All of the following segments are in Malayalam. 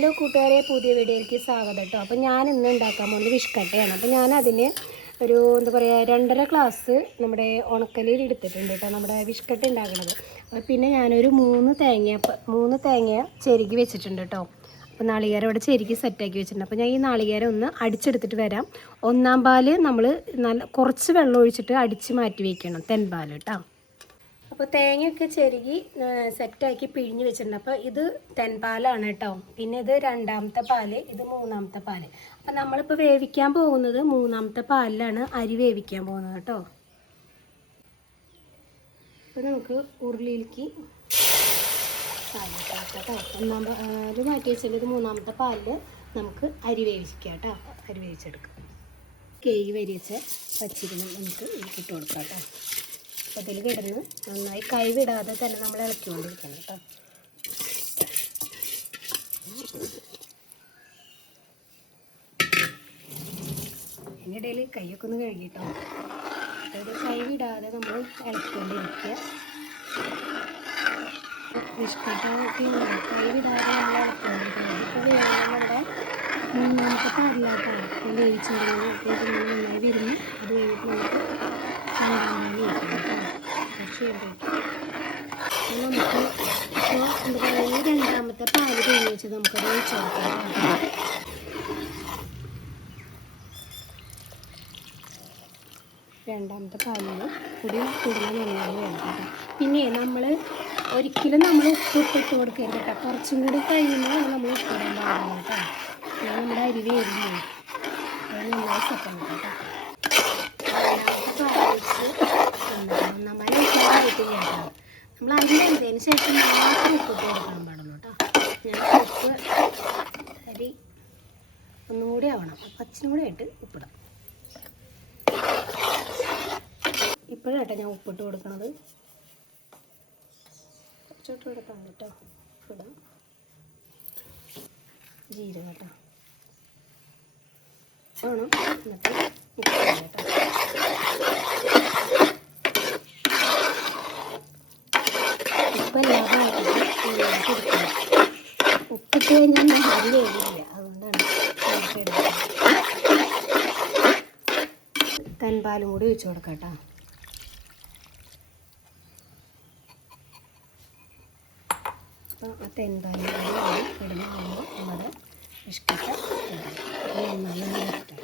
ഹലോ കൂട്ടുകാരെ, പുതിയ വീഡിയോയിലേക്ക് സ്വാഗതം കേട്ടോ. അപ്പോൾ ഞാൻ ഇന്ന് ഉണ്ടാക്കാൻ പോകുന്നത് വിഷ്കട്ടയാണ്. അപ്പോൾ ഞാനതിന് ഒരു എന്താ പറയുക 2.5 ഗ്ലാസ് നമ്മുടെ ഉണക്കലയിൽ എടുത്തിട്ടുണ്ട് കേട്ടോ, നമ്മുടെ വിഷ്കട്ട ഉണ്ടാക്കുന്നത്. പിന്നെ ഞാനൊരു 3 തേങ്ങ ചെരുകി വെച്ചിട്ടുണ്ട് കേട്ടോ. അപ്പോൾ നാളികേരം ഇവിടെ ചെരുകി സെറ്റാക്കി വെച്ചിട്ടുണ്ട്. അപ്പോൾ ഞാൻ ഈ നാളികേരം ഒന്ന് അടിച്ചെടുത്തിട്ട് വരാം. ഒന്നാം പാല് നമ്മൾ കുറച്ച് വെള്ളം ഒഴിച്ചിട്ട് അടിച്ച് മാറ്റി വയ്ക്കണം, തെൻപാൽ കേട്ടോ. അപ്പോൾ തേങ്ങയൊക്കെ ചെരുകി സെറ്റാക്കി പിഴിഞ്ഞ് വെച്ചിട്ടുണ്ട്. അപ്പോൾ ഇത് തെൻപാലാണ് കേട്ടോ. പിന്നെ ഇത് 2ാമത്തെ പാല്, ഇത് 3ാമത്തെ പാല്. അപ്പോൾ നമ്മളിപ്പോൾ വേവിക്കാൻ പോകുന്നത് 3ാമത്തെ പാലിലാണ് അരി വേവിക്കാൻ പോകുന്നത് കേട്ടോ. അപ്പോൾ നമുക്ക് ഉരുളിയിലേക്ക് കേട്ടോ. ഒന്നാം പാല് മാറ്റി വെച്ചിട്ട് ഇത് 3ാമത്തെ പാലിൽ നമുക്ക് അരി വേവിക്കാം കേട്ടോ. അരി വേവിച്ചെടുക്കാം. കേക്ക് വരിച്ച പച്ചിരിന് നമുക്ക് ഇട്ട് കൊടുക്കാം കേട്ടോ. അപ്പോൾ അതിൽ കിടന്ന് നന്നായി കൈവിടാതെ തന്നെ നമ്മൾ ഇളക്കിക്കൊണ്ടിരിക്കണം കേട്ടോ. അതിനിടയിൽ കൈയൊക്കെ ഒന്ന് കഴുകിട്ടോ. അതായത് കൈവിടാതെ നമ്മൾ ഇളക്കിക്കൊണ്ടിരിക്കുക. ഇഷ്ടപ്പെട്ട് കൈവിടാതെ നമ്മൾ ഇളക്കിക്കൊണ്ടിരിക്കുന്നത്. ഇപ്പോൾ നമ്മുടെ 3ാമത്തെ പാലിലാട്ടാണ് ഇപ്പോൾ വേവിച്ചിരിക്കുന്നത്. അപ്പോൾ ഇത് നന്നായി വരുന്നു. അത് കഴിഞ്ഞിട്ട് നമുക്ക് 2ാം പാല് വയ്ക്കണം കേട്ടോ. കുറച്ച് വേണ്ടിയിട്ട് നമുക്ക് ഇപ്പോൾ എന്താ പറയുക 2ാമത്തെ പാല് കഴിഞ്ഞ് വെച്ചത് നമുക്കത് ഒഴിച്ച് കൊടുക്കാം. 2ാമത്തെ പാലിൽ കുടിൽ നന്നായി വേണം കേട്ടോ. പിന്നെ നമ്മൾ ഒരിക്കലും നമ്മൾ ഉപ്പിട്ട് കൊടുക്കരുത് കേട്ടോ. കുറച്ചും കൂടി കഴിയുമ്പോൾ നമ്മൾ ഉപ്പിടാൻ പാടില്ല കേട്ടോ. ഞാൻ നമ്മുടെ അരി വേരില്ലേ അത് നന്നായി സെറ്റാണ് കേട്ടോ. 2ാമത്തെ പാൽ വെച്ച് ഒന്നാം പാൽ വെച്ചിട്ടില്ല കേട്ടോ. നമ്മൾ അരി വെന്തതിന് ശേഷം മാത്രം ഉപ്പിട്ട് കൊടുക്കാൻ പാടുള്ളൂ കേട്ടോ. ഞാൻ ഉപ്പ് അരി ഒന്നുകൂടി ആവണം, പച്ചിനും കൂടി ആയിട്ട് ഉപ്പിടാം. ഇപ്പോഴാട്ടോ ഞാൻ ഉപ്പിട്ട് കൊടുക്കണത്. കുറച്ചോട്ട് കൊടുക്കാം കേട്ടോ. ഉപ്പിടാം. ജീരകം കേട്ടോ വേണം. എന്നിട്ട് ഉപ്പിടാം കേട്ടോ. ഉപ്പെല്ലാം കൊടുക്കണം. ഉപ്പിട്ട് കഴിഞ്ഞാൽ ഞാൻ അരി വേവില്ല, അതുകൊണ്ടാണ് ഉപ്പെടുക്കുന്നത്. തെൻപാലും കൂടി ഒഴിച്ച് കൊടുക്കാം കേട്ടോ. അപ്പോൾ ആ തെൻപാലും കൂടി ഇടുന്ന നമ്മുടെ ഇഷ്ടപ്പെട്ട നന്നായി ഇഷ്ടം.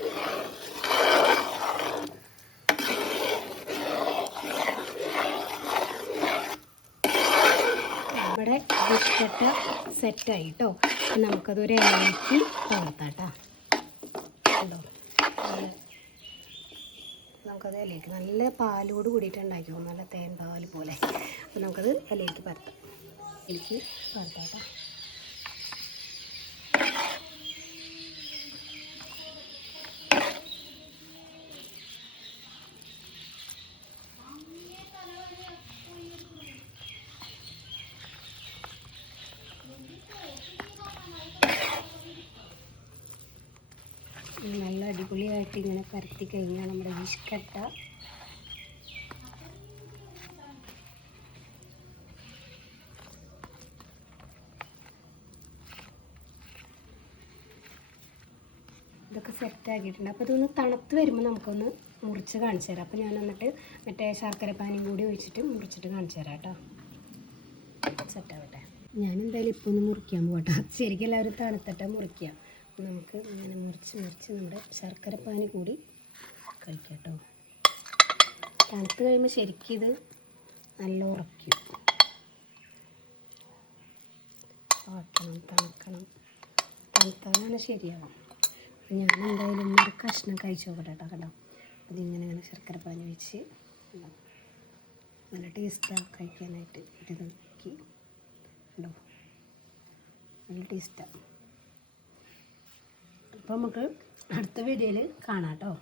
നമ്മുടെ ഇഷ്ടപ്പെട്ട സെറ്റായി കേട്ടോ. നമുക്കതൊരു ഇലയ്ക്ക് പകർത്താം കേട്ടോ. ഉണ്ടോ, നമുക്കത് ഇലയ്ക്ക് നല്ല പാലോട് കൂടിയിട്ട് ഉണ്ടാക്കിയോ, നല്ല തേൻ പാൽ പോലെ. അപ്പോൾ നമുക്കത് ഇലയ്ക്ക് പരത്താം. എനിക്ക് പരത്താം കേട്ടോ. നല്ല അടിപൊളിയായിട്ട് ഇങ്ങനെ പരത്തി കഴിഞ്ഞാൽ നമ്മുടെ വിഷ്കട്ട ഇതൊക്കെ സെറ്റാക്കിയിട്ടുണ്ട്. അപ്പോൾ ഇതൊന്ന് തണുത്ത് വരുമ്പോൾ നമുക്കൊന്ന് മുറിച്ച് കാണിച്ചു തരാം. അപ്പോൾ ഞാൻ എന്നിട്ട് മറ്റേ ശർക്കര പാനിയും കൂടി ഒഴിച്ചിട്ട് മുറിച്ചിട്ട് കാണിച്ചു തരാം കേട്ടോ. സെറ്റാവട്ടെ. ഞാൻ എന്തായാലും ഇപ്പോൾ ഒന്ന് മുറിക്കാൻ പോകട്ടോ. ശരിക്കും എല്ലാവരും തണുത്തിട്ട് മുറിക്കുക. നമുക്ക് ഇങ്ങനെ മുറിച്ച് നമ്മുടെ ശർക്കര പാനി കൂടി കഴിക്കാം കേട്ടോ. തണുത്ത് കഴിയുമ്പോൾ ശരിക്കും ഇത് നല്ല ഉറയ്ക്കും. തണുത്താലാണ് ശരിയാവും. അപ്പം ഞാൻ എന്തായാലും ഇന്നൊരു കഷ്ണം കഴിച്ച് നോക്കട്ടെ കേട്ടോ. കണ്ടോ, അതിങ്ങനെ ശർക്കര പാനി വെച്ച് നല്ല ടേസ്റ്റാണ് കഴിക്കാനായിട്ട്. ഇത് നോക്കി കണ്ടോ, നല്ല ടേസ്റ്റാണ്. അപ്പോൾ നമുക്ക് അടുത്ത വീഡിയോയിൽ കാണാം കേട്ടോ.